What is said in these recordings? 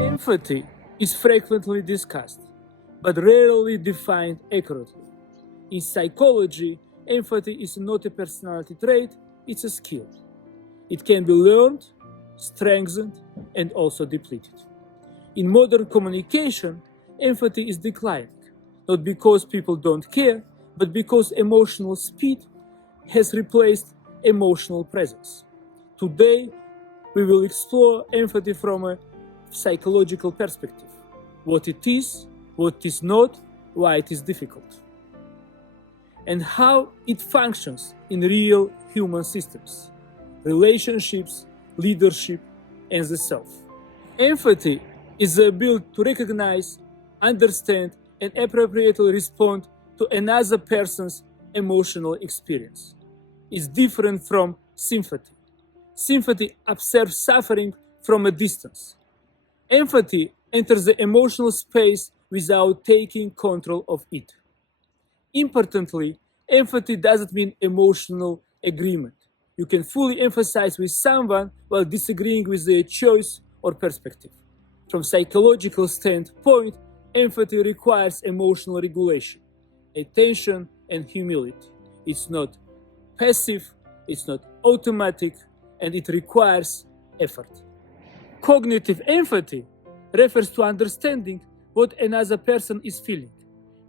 Empathy is frequently discussed, but rarely defined accurately. In psychology, empathy is not a personality trait, it's a skill. It can be learned, strengthened, and also depleted. In modern communication, empathy is declining, not because people don't care, but because emotional speed has replaced emotional presence. Today, we will explore empathy from a psychological perspective: what it is not, why it is difficult, and how it functions in real human systems, relationships, leadership, and the self. Empathy is the ability to recognize, understand, and appropriately respond to another person's emotional experience. It's different from sympathy. Sympathy observes suffering from a distance. Empathy enters the emotional space without taking control of it. Importantly, empathy doesn't mean emotional agreement. You can fully empathize with someone while disagreeing with their choice or perspective. From psychological standpoint, empathy requires emotional regulation, attention, and humility. It's not passive, it's not automatic, and it requires effort. Cognitive empathy refers to understanding what another person is feeling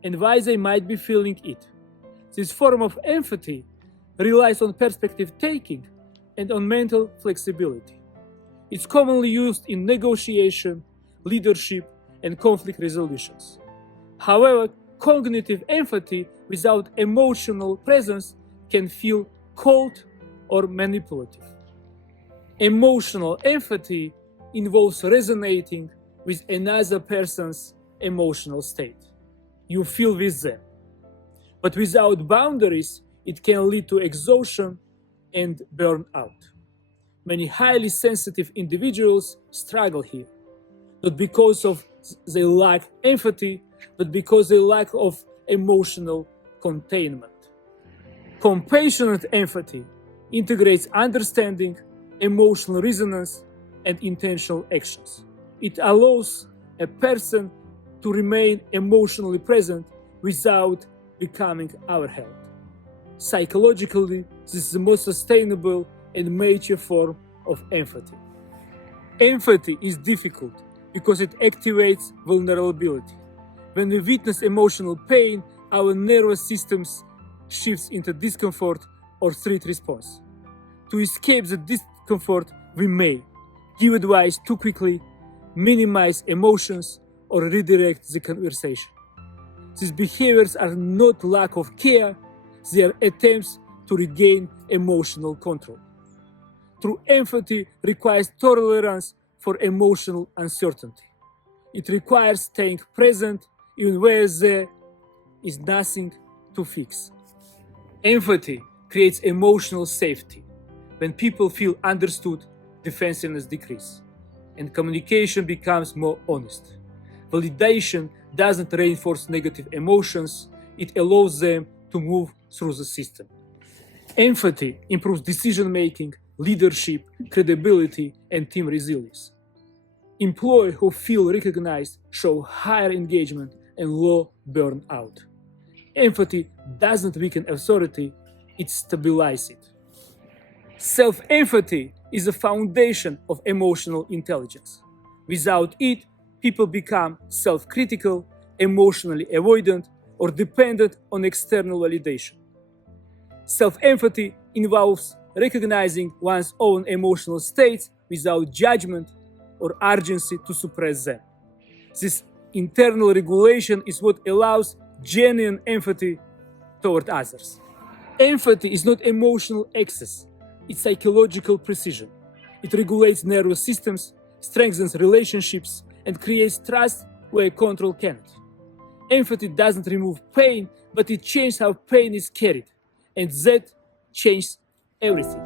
and why they might be feeling it. This form of empathy relies on perspective taking and on mental flexibility. It's commonly used in negotiation, leadership, and conflict resolutions. However, cognitive empathy without emotional presence can feel cold or manipulative. Emotional empathy involves resonating with another person's emotional state. You feel with them. But without boundaries, it can lead to exhaustion and burnout. Many highly sensitive individuals struggle here, not because of they lack empathy, but because they lack of emotional containment. Compassionate empathy integrates understanding, emotional resonance, and intentional actions. It allows a person to remain emotionally present without becoming overwhelmed. Psychologically, this is the most sustainable and mature form of empathy. Empathy is difficult because it activates vulnerability. When we witness emotional pain, our nervous systems shifts into discomfort or threat response. To escape the discomfort, we may give advice too quickly, minimize emotions, or redirect the conversation. These behaviors are not lack of care, they are attempts to regain emotional control. True empathy requires tolerance for emotional uncertainty. It requires staying present even where there is nothing to fix. Empathy creates emotional safety. When people feel understood, defensiveness decreases, and communication becomes more honest. Validation doesn't reinforce negative emotions, it allows them to move through the system. Empathy improves decision-making, leadership, credibility, and team resilience. Employees who feel recognized show higher engagement and low burnout. Empathy doesn't weaken authority, it stabilizes it. Self-empathy is the foundation of emotional intelligence. Without it, people become self-critical, emotionally avoidant, or dependent on external validation. Self-empathy involves recognizing one's own emotional states without judgment or urgency to suppress them. This internal regulation is what allows genuine empathy toward others. Empathy is not emotional excess, it's psychological precision. It regulates nervous systems, strengthens relationships, and creates trust where control cannot. Empathy doesn't remove pain, but it changes how pain is carried, and that changes everything.